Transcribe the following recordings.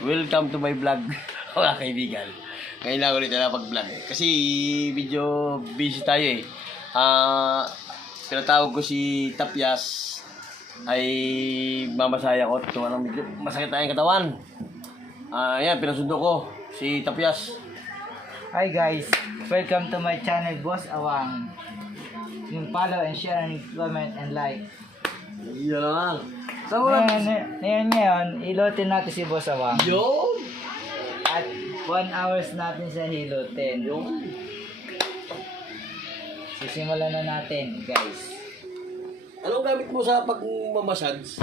Welcome to my vlog, mga kaibigan. Ngayon lang ulit na pag-vlog. Kasi medyo busy tayo eh. Pinatawag ko si Tapyas ay mamasaya ko. Ito anong medyo masakit tayong katawan. Yan, pinasundo ko si Tapyas. Hi guys, welcome to my channel Boss Awang. Yung follow and share and comment and like. Yan lang. Saan mo lang? Ngayon, ilotin natin si Boss Awang. Yun! At 1 hours natin siya hilotin. Yun! Sisimulan na natin, guys. Anong gamit mo sa pagmamassage?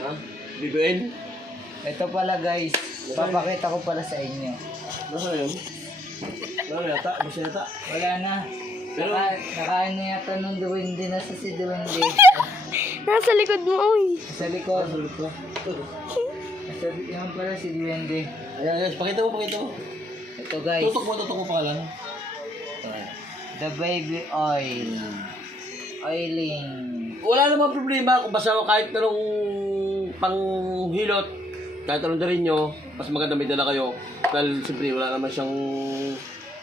Ha? BBN? Ito pala guys, papakita ko pala sa inyo. Nasa yun? Nasa yata? Nasa yata? Wala na. Pero- Nakain na yata nung Duwende na sa si Duwende. Nasa likod mo, uy. Sa likod. Yan pala si Duwende. Ayan, pakita mo. Ito guys, Tutok mo pa lang. the baby oil. Oiling. Wala namang problema kung basta kahit anong panghilot, kahit anong darin nyo, mas maganda may dala kayo. Dahil siyempre wala naman siyang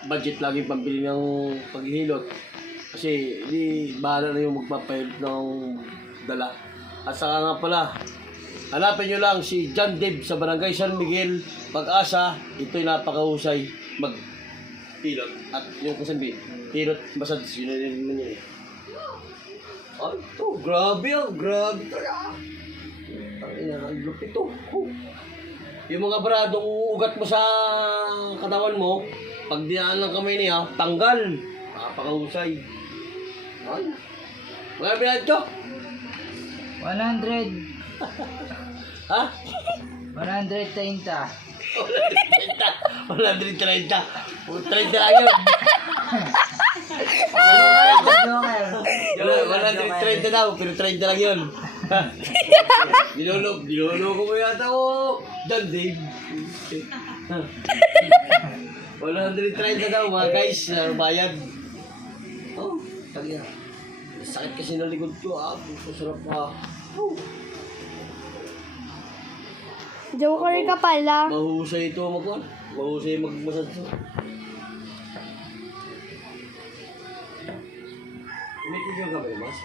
budget laging pambili ng paghihilot. Kasi di bahala na yung magpapahilot ng dala. At saka nga pala, hanapin nyo lang si John Dave sa Barangay San Miguel, Pag-asa. Ito'y napakahusay mag-hilot. At yung kasabi, hilot, massage, yun na rin naman yun eh. Ay, ito, grabe ito. Ay, lupit ito. Yung mga baradong ugat mo sa katawan mo, pag dinaan lang kamay niya, tanggal. Napakahusay. Ay, mga binayad ko? 100. Ha? 130. 130. 30 lang yun. Joker. 130 daw, pero 30 lang yun. Dinulog ko yata ko. Dan Dave. 130 daw mga guys, bayad. Oh, tagya. Sakit kasi ng likod ko, sarap pa. Joker ka pala. Mahusay ito mahusay magmasad. Umitigil ka ba yung mask?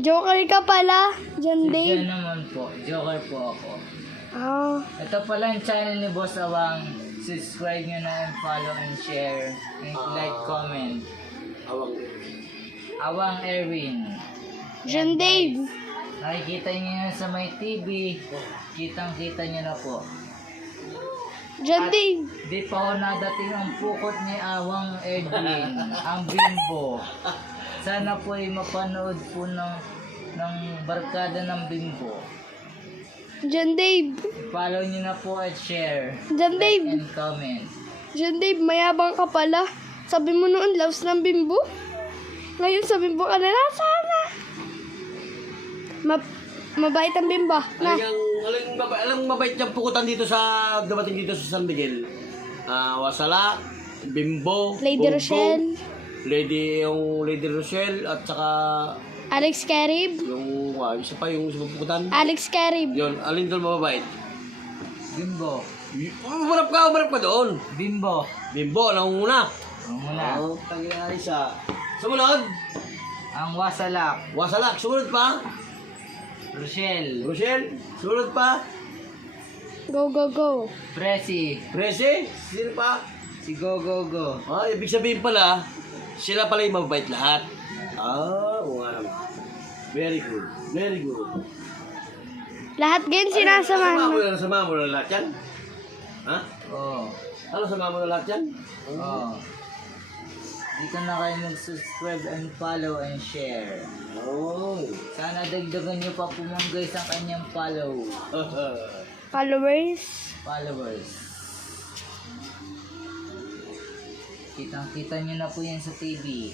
Joker ka pala, John Diyan Dave. naman po. Joker po ako. Ah, Ito pala yung channel ni Boss Awang. Subscribe nyo na and follow and share. And like, comment. Awang. Awang Erwin. John Dave. Nakikita nyo yan sa may TV. Kitang-kita nyo na po. John Dave. Di pa ho nadating ang pukot ni Awang Edwin, ang Bimbo. Sana po ay mapanood po ng barkada ng Bimbo. John Dave. Follow nyo na po at share. John Like Dave. and comment. John Dave, mayabang ka pala. Sabi mo noon, loves ng bimbo. Ngayon sa bimbo ka na sana. Mabait ang bimbo. Na. Alang mabait yung pukutan dito sa dumating dito sa San Miguel. Wasala, Bimbo, Lady Bongbong, Rochelle. Lady Rochelle at saka Alex Carib. yung isa pa yung sa pukutan. Alex Carib. Yun, alin doon mababait? Bimbo. Umarap ka doon. Bimbo. Bimbo, nangunguna. Ang muna. Tangyari sa sumunod. Ang Wasalak. Wasalak, sumunod pa. Rochelle. Rochelle, sumunod pa. Go, go, go. Presi. Prese, sino pa? Si Go Go Go. Ibig sabihin pala, sila pala yung mabait lahat. Oo nga naman. Very good. Lahat ganyan sinasamahan mo. Sama mo na lahat yan? Ha? Oo. Ano sama mo na lahat yan? Oo. Dito na kayo mag-subscribe and follow and share. Oh. Sana dagdagan nyo pa po mga guys ang kanyang Followers. followers. Kitang-kita nyo na po yan sa TV.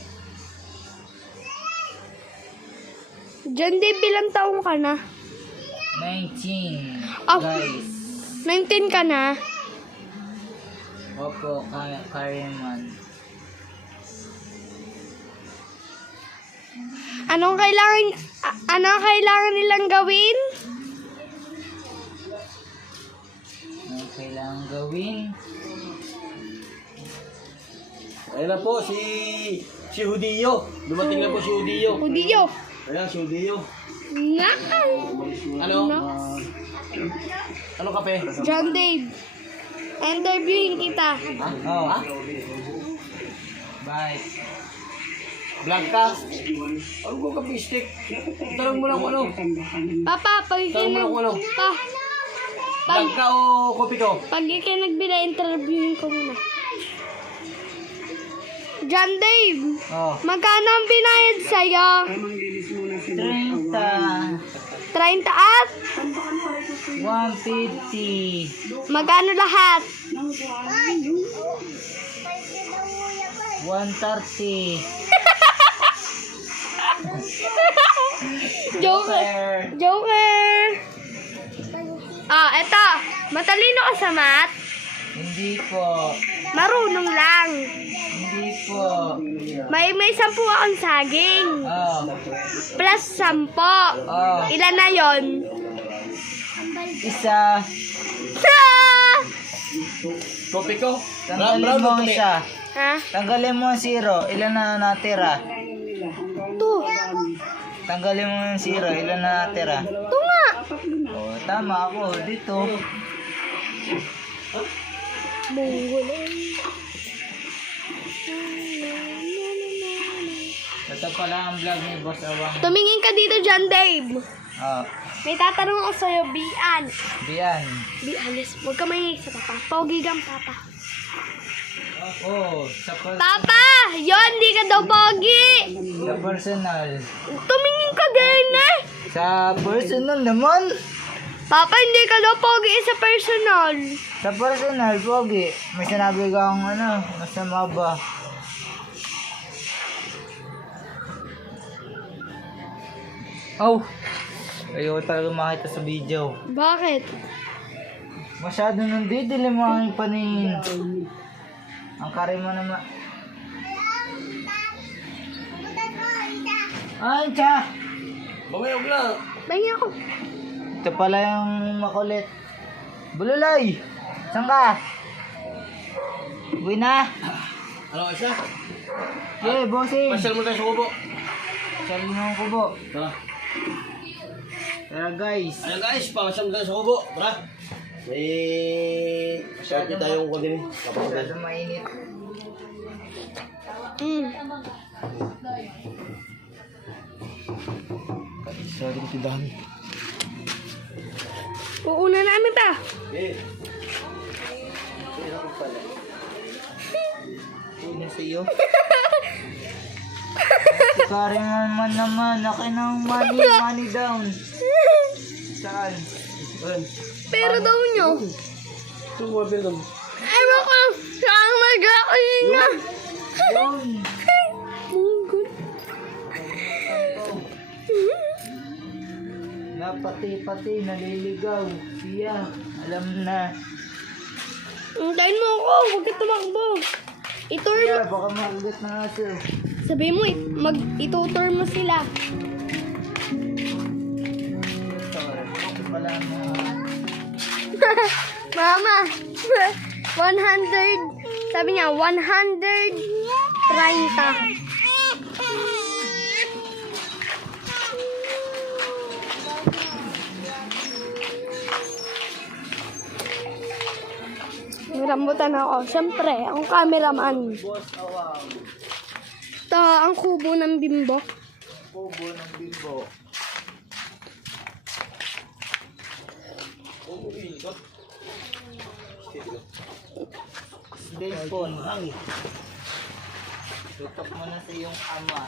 John Dave, ilang taong ka na? 19. Oh. Guys. 19 ka na? Opo, Kariman. Anong kailangan nilang gawin? kailangan gawin. Ayan na po, si Hudiyo. Dumating na po si Hudiyo. Udiyo. Ayan, si Hudiyo. Nakay. Ano? Ano kape? John Dave. Interviewin kita. Oh. Bye. Vlog ka? Ano ko kape stick? Tanong mo lang kung ano. Papa, pag Tanong mo lang kung ano. Vlog ka o kopi ko? pag ikaw nagbila, interviewin ko muna. John Dave, Oh. magkano ang binayad sa'yo? 30. 30 at 150. magkano lahat? 130. Joker. Joker. Ah, eto. Matalino ka sa math? Hindi po. Marunong lang. Hindi po. May 10 akong saging. Oh. Plus 10. Oh. Ilan na yon? Isa. Kopi ko? Tanggalin mo ang isa. Ha? Tanggalin mo ang 0. Ilan na natira? 2. Tanggalin mo yung 0. Ilan na natira? 2 nga. Oh, tama ako. Dito. Monggol. Ito pala ang vlog ni Boss Awang. Tumingin ka dito, John Dave. Oh. May tatanong ako sa'yo, Bian. Bian. Bianis, huwag ka maingay sa papa. Pogi kang papa. Oh, sa Papa! Yon, di ka daw pogi! sa personal. Tumingin ka din eh! Sa personal naman. Papa, hindi ka daw pogi sa personal. Sa personal, pogi. May sinabi kang ano, masama ba? Oh! Ayaw talaga makita sa video. Bakit? Masyado nang didilim ang aking paningin. Ang karima naman. Ay, tiya! Bamayog na. Bahingi ako. Ito pala yung makulit. Bululay! Saan ka? Uwi na! Ano isa? Okay, bossing! Pasyal mo tayo sa kubo. Sali mo ang kubo. Tara. Tara guys. Ayan guys, pasyal mo tayo sa kubo. Tara. May... Shorty tayong kundi ni. Masyado mainit. Sorry ko tindahan. Uuna namin pa. Eh. Uwi na sa iyo. Karima naman. Akin ang money down. Saan? Ayan. Pero daw nyo. Ito mo mabili doon. Ewan ko. Saan mag-akahinga? Yun! Monggol. Napati-pati, naliligaw. Siya, alam na. Hintayin mo ako. Huwag ka tumakbo. Itour mo. Siya, baka makagat ng aso. Sabi mo, itutur mo sila. Ito pala mo. Mama, 100. Sabi niya, 130. Rambutan ako. Siyempre, ang cameraman. Boss Awang, Ito, ang kubo ng Bimbo. kubo ng Bimbo. Baseball. Tutok mo na sa iyong ama.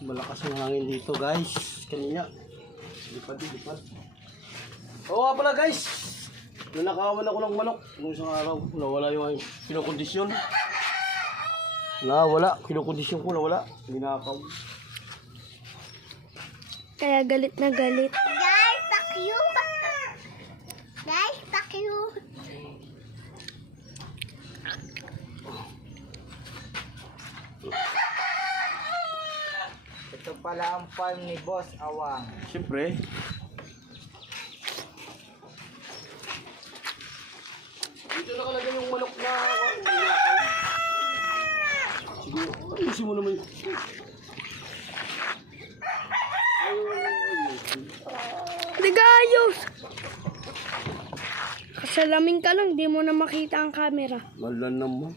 Malakas ang hangin dito guys. Kanina. Lipad. Oo nga pala guys. Nanakawan ako ng manok. Nung isang araw, nawala yung kinokondisyon. Nawala. Kinokondisyon ko, nawala. Ninakaw. Kaya galit na galit. Guys, pa-cute. Guys, pa-cute. Ito pala ang farm ni Boss Awang. Siyempre. Dito nakalagay yung manok na... Siguro, ayusin mo naman yun. Hindi ka ayos. Kasalamin ka lang, di mo na makita ang camera. Malan naman.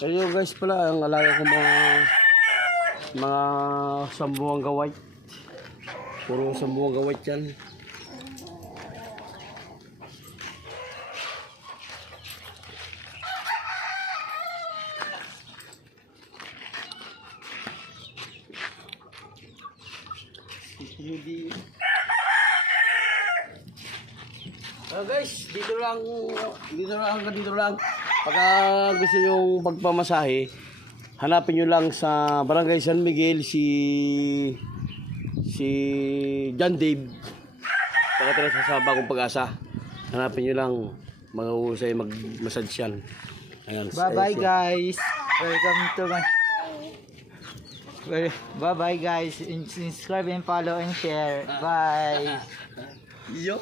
Kaya guys pala, ang alaga ko mga sambuang gaway. Puro sambuang gaway yan. Guys, dito lang. Pagka gusto yung pagpamasahe, hanapin nyo lang sa Barangay San Miguel si John Dave. Pagkatapos sa Bagong Pag-asa. Hanapin nyo lang, mag-uusay, mag-massage yan. Ayan. Bye-bye guys. Welcome to my... Bye-bye guys. Subscribe and follow and share. Bye. Yo.